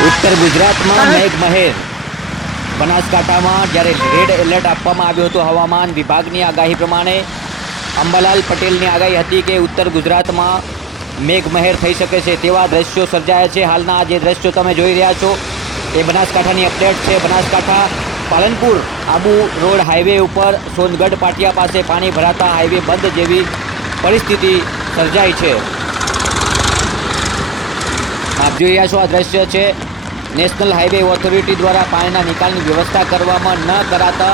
उत्तर गुजरात में मेघमहेर बनासकांठामां ज्यारे red alert आपवामां आव्युं हतुं हवामान विभागनी आगाही प्रमाणे अंबालाल पटेलनी आगाही हती के उत्तर गुजरात में मेघमहेर थई शके छे तेवा दृश्यो सर्जाया छे। हालना आ जे दृश्यो तमे जोई रह्या छो ए बनासकांठानी अपडेट छे। बनासकांठा पालनपुर आबू रोड हाईवे पर सोनगढ़ पाटिया पासे पाणी भराता हाईवे बंद जेवी परिस्थिति सर्जाई छे। आप जोई रह्या छो आ दृश्य छे। नेशनल हाईवे ऑथोरिटी द्वारा पाणीना निकालनी व्यवस्था करवामां न कराता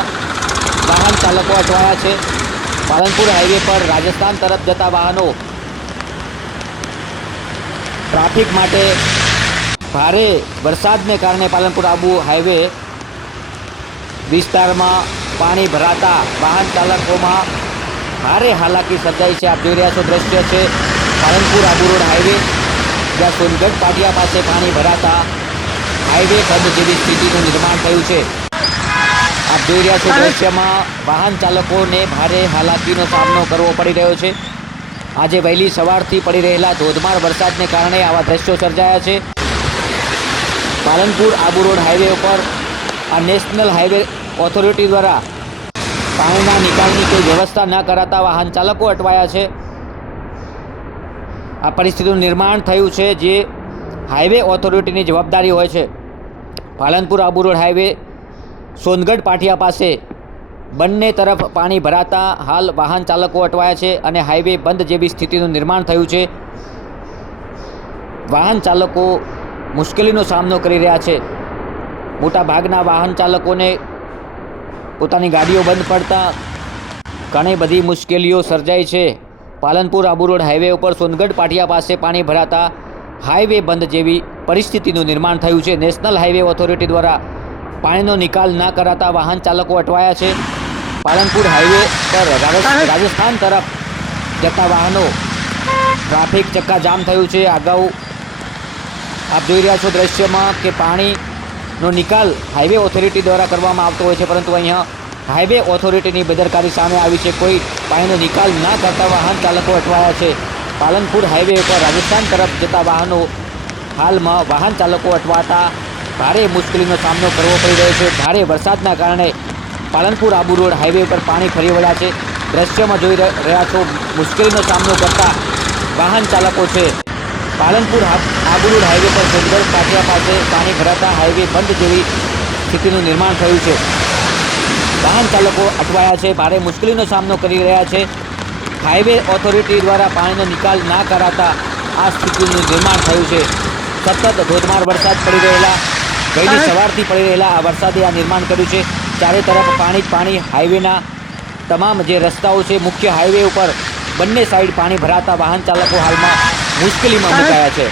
वाहन चालको अटवाया छे। पालनपुर हाईवे पर राजस्थान तरफ जता वाहनों ट्राफिक माटे भारे वरसादने कारणे पालनपुर आबू हाईवे विस्तारमां पाणी भराता वाहन चालकोमां भारे हालाकी सर्जाई छे। आप जोई रह्या छो दृश्य छे पालनपुर आबू रोड हाईवे ज्यां सोनगढ़ पाटिया पासे पाणी भराता हाईवे बंद जेवी स्थितिनुं निर्माण थयुं छे। आप जोई रह्या छो दृश्यमां वाहन चालकोने भारे हालाकीनो सामनो करवो पड़ी रह्यो छे। आजे वहेली सवारथी पड़ी रहेला धोधमार वरसादने कारणे आवा दृश्यो सर्जाया छे। पालनपुर आबू रोड हाईवे पर आ नेशनल हाईवे ऑथोरिटी द्वारा पाणीना निकालनी कोई व्यवस्था न कराता वाहन चालको अटवाया छे। आ परिस्थितिनुं निर्माण थयुं छे जे हाईवे ऑथोरिटीनी जवाबदारी होय छे। पालनपुर आबू रोड हाईवे सोनगढ़ पाटिया पासे बंने तरफ पाणी भराता हाल वाहन चालको अटवाया छे अने हाईवे बंद जेवी स्थितिनुं निर्माण थयुं छे। वाहन चालको मुश्केलीनो सामनो करी रह्या छे। मोटा भागना वाहन चालकोने पोतानी गाड़ीओ बंद पड़ता घणी बधी मुश्केलीओ सर्जाई छे। पालनपुर आबू रोड हाईवे पर सोनगढ़ पाटिया पासे पाणी भराता हाईवे बंद जेवी परिस्थितिनुं निर्माण थयुं छे। नेशनल हाईवे ऑथोरिटी द्वारा पाणीनो निकाल न कराता वाहन चालको अटवाया छे। पालनपुर हाईवे पर राजस्थान तरफ जता वाहनों ट्राफिक चक्का जाम थयुं छे। अगाऊ आप जोई रह्या छो दृश्यमां के पाणीनो निकाल हाईवे ऑथोरिटी द्वारा करवामां आवतो होय छे, परंतु अहींया हाईवे ऑथोरिटीनी बेदरकारी सामे आवी छे। कोई पाणीनो निकाल न करता वाहन चालको अटवाया छे। पालनपुर हाईवे पर राजस्थान तरफ जता वाहनों हाल में वाहन चालको अटवाता भारे मुश्केलीनो सामनो करवो पड़ी रह्यो छे। भारे वरसादना कारणे पालनपुर आबू रोड हाईवे पर पाणी फरी वळ्या छे। दृश्यमां जोई रह्या छो मुश्केलीनो सामनो करता वाहन चालको छे। पालनपुर आबू रोड हाईवे पर सोनगढ़ पाटिया पासे पाणी भराता हाईवे बंद जेवी स्थितिनुं निर्माण थयुं छे। वाहन चालको अटवाया छे, भारे मुश्केलीनो सामनो करी रह्या छे। हाईवे ऑथोरिटी द्वारा पाणीनो निकाल ना कराता आ स्थितिनुं निर्माण थयुं छे। सतत धोधमार वरसाद पड़ी रहेला वहेली सवारथी पड़ी रहेला आ वरसादे आ निर्माण कर्युं छे। चारे तरफ पाणी ज पाणी। हाईवेना तमाम जे रस्ताओ छे मुख्य हाईवे पर बंने साइड पाणी भराता वाहन चालको हालमां मुश्केलीमां मुकाया छे।